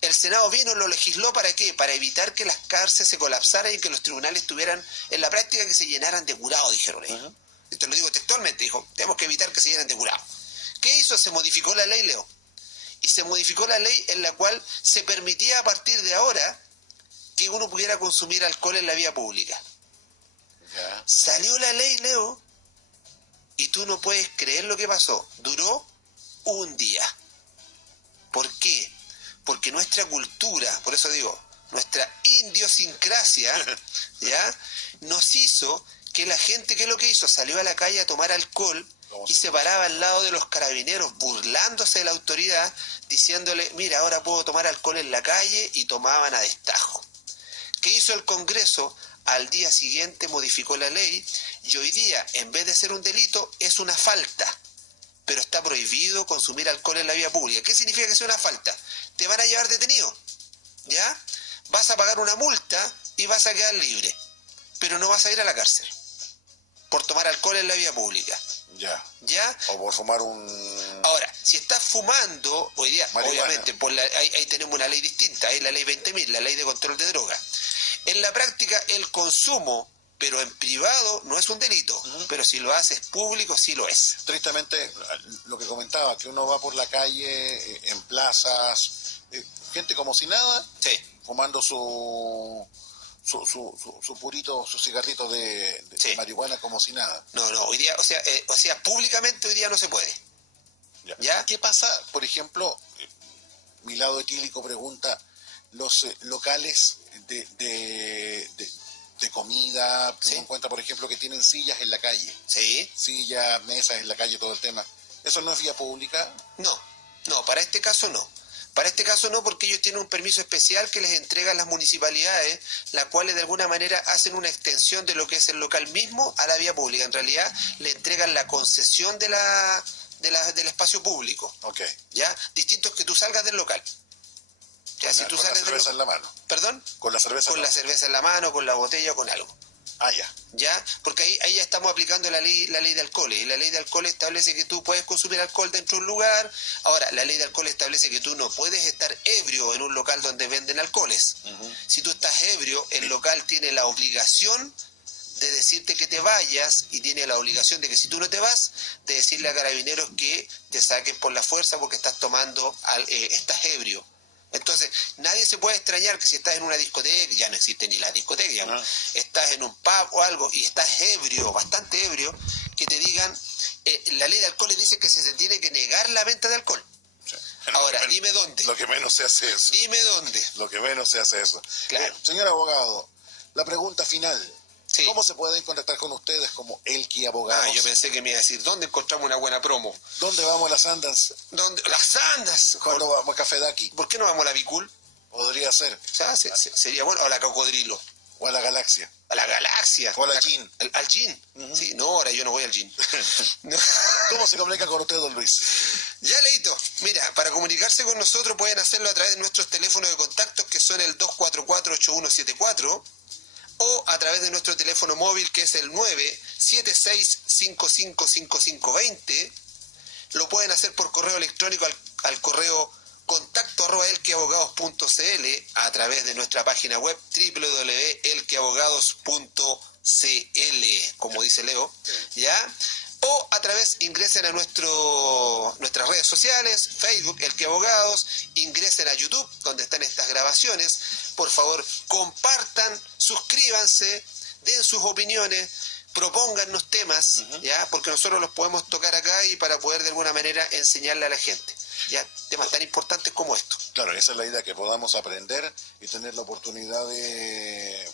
El Senado vino y lo legisló, ¿para qué? Para evitar que las cárceles se colapsaran y que los tribunales tuvieran, en la práctica, que se llenaran de curados, dijeron ellos. Esto lo digo textualmente, dijo, tenemos que evitar que se llenen de curados. ¿Qué hizo? Se modificó la ley, Leo. Y se modificó la ley en la cual se permitía a partir de ahora que uno pudiera consumir alcohol en la vía pública. Ya. Salió la ley, Leo, y tú no puedes creer lo que pasó. Duró un día. ¿Por qué? Porque nuestra cultura, por eso digo, nuestra idiosincrasia, ¿ya?, nos hizo que la gente, ¿qué es lo que hizo? Salió a la calle a tomar alcohol y se paraba al lado de los carabineros, burlándose de la autoridad, diciéndole, mira, ahora puedo tomar alcohol en la calle, y tomaban a destajo. ¿Qué hizo el Congreso? Al día siguiente modificó la ley, y hoy día, en vez de ser un delito, es una falta. Pero está prohibido consumir alcohol en la vía pública. ¿Qué significa que sea una falta? Te van a llevar detenido, ¿ya? Vas a pagar una multa y vas a quedar libre, pero no vas a ir a la cárcel por tomar alcohol en la vía pública. Ya. ¿Ya? O por fumar un... Ahora, si estás fumando, hoy día, marihuana, obviamente, ahí tenemos una ley distinta, es la ley 20.000, la ley de control de drogas. En la práctica, el consumo, pero en privado, no es un delito, pero si lo haces público, sí lo es. Tristemente, lo que comentaba, que uno va por la calle, en plazas, gente como si nada, Sí. fumando su purito, su cigarrito de Sí. marihuana como si nada. No, hoy día, o sea, públicamente hoy día no se puede. ¿Ya? ¿Qué pasa, por ejemplo, mi lado etílico pregunta, los locales de comida, Sí. uno encuentra, por ejemplo, que tienen sillas en la calle, Sí. sillas, mesas en la calle, todo el tema, ¿eso no es vía pública? No, para este caso no. Para este caso no, porque ellos tienen un permiso especial que les entregan las municipalidades, las cuales de alguna manera hacen una extensión de lo que es el local mismo a la vía pública. En realidad le entregan la concesión del espacio público. Ok. ¿Ya? Distinto es que tú salgas del local. Ya, si tú con la sales cerveza en la mano. ¿Perdón? Con la cerveza Con en la la mano. cerveza en la mano, con la botella o con algo. Ah, ya. ¿Ya? Porque ahí ya estamos aplicando la ley de alcoholes, y la ley de alcohol establece que tú puedes consumir alcohol dentro de un lugar. Ahora, la ley de alcohol establece que tú no puedes estar ebrio en un local donde venden alcoholes. Si tú estás ebrio, el local tiene la obligación de decirte que te vayas, y tiene la obligación de que si tú no te vas, de decirle a carabineros que te saquen por la fuerza porque estás estás ebrio. Entonces, nadie se puede extrañar que si estás en una discoteca, ya no existe ni la discoteca, ya no, estás en un pub o algo y estás ebrio, bastante ebrio, que te digan, la ley de alcohol le dice que se tiene que negar la venta de alcohol. Sí. Ahora, dime dónde. Lo que menos se hace eso. Dime dónde. Lo que menos se hace eso. Claro. Señor abogado, la pregunta final. Sí. ¿Cómo se pueden contactar con ustedes como Elqui Abogados? Yo pensé que me iba a decir, ¿dónde encontramos una buena promo? ¿Dónde vamos a las andas? ¿Dónde? ¡Las andas! ¿Cuándo vamos a Café Daki? ¿Por qué no vamos a la Bicul? Podría ser. O sea, sería bueno. O a la Cocodrilo. O a la Galaxia. A la Galaxia. O a la Gin. ¿Al Gin? Sí, no, ahora yo no voy al Gin. No. ¿Cómo se comunica con usted, don Luis? Ya, Leito. Mira, para comunicarse con nosotros pueden hacerlo a través de nuestros teléfonos de contactos, que son el 244-8174, o a través de nuestro teléfono móvil, que es el 976-555520. Lo pueden hacer por correo electrónico al correo contacto@elquiabogados.cl, a través de nuestra página web www.elquiabogados.cl, como dice Leo, ¿ya? O a través, ingresen a nuestras redes sociales, Facebook, Elqui Abogados, ingresen a YouTube, donde están estas grabaciones. Por favor, compartan, suscríbanse, den sus opiniones, propóngannos temas, ¿ya? Porque nosotros los podemos tocar acá, y para poder de alguna manera enseñarle a la gente, ¿ya? Temas tan importantes como esto. Claro, esa es la idea, que podamos aprender y tener la oportunidad de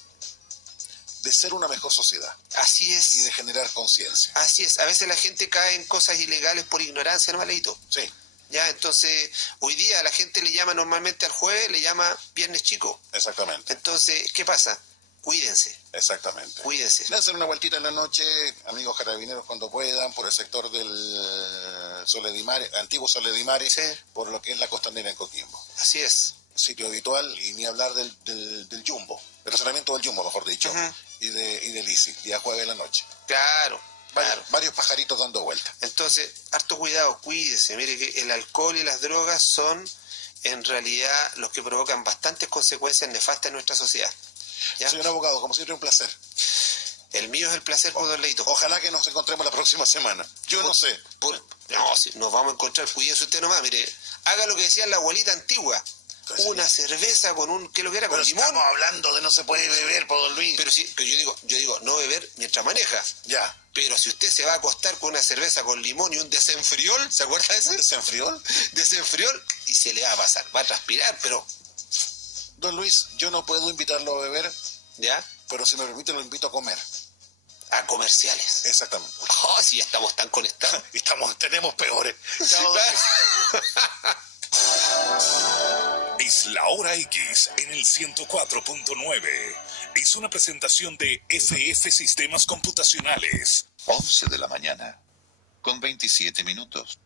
ser una mejor sociedad. Así es. Y de generar conciencia. Así es. A veces la gente cae en cosas ilegales por ignorancia, ¿no, Aleito? Sí. Ya, entonces, hoy día la gente le llama normalmente al jueves, le llama Viernes Chico. Exactamente. Entonces, ¿qué pasa? cuídense. Exactamente. Cuídense. Dense una vueltita en la noche, amigos carabineros, cuando puedan, por el sector del Soledimare, antiguo Soledimare, Sí. por lo que es la costanera en Coquimbo. Así es. Sitio habitual, y ni hablar del Jumbo, del estacionamiento del Jumbo, mejor dicho, y del ICI, día jueves de la noche. Claro. Varios pajaritos dando vueltas. Entonces, harto cuidado, cuídese. Mire que el alcohol y las drogas son en realidad los que provocan bastantes consecuencias nefastas en nuestra sociedad. ¿Ya? Señor abogado, como siempre, un placer. El mío es el placer, don Leito. Ojalá que nos encontremos la próxima semana. Yo no sé. No, si nos vamos a encontrar, cuídese usted nomás. Mire, haga lo que decía la abuelita antigua. Una cerveza con un, ¿qué es lo que era? Con limón. Estamos hablando de no se puede beber, por don Luis. Pero sí, pero yo digo, no beber mientras maneja. Ya. Pero si usted se va a acostar con una cerveza con limón y un desenfriol, ¿se acuerda de ese? ¿Un desenfriol? Desenfriol, y se le va a pasar, va a transpirar, pero... Don Luis, yo no puedo invitarlo a beber, ¿Ya? pero si me permite lo invito a comer. A comerciales. Exactamente. Oh, sí, estamos tan conectados. Tenemos peores. Chao, don Luis. Es la hora X en el 104.9. Es una presentación de FF Sistemas Computacionales. 11 de la mañana, con 27 minutos.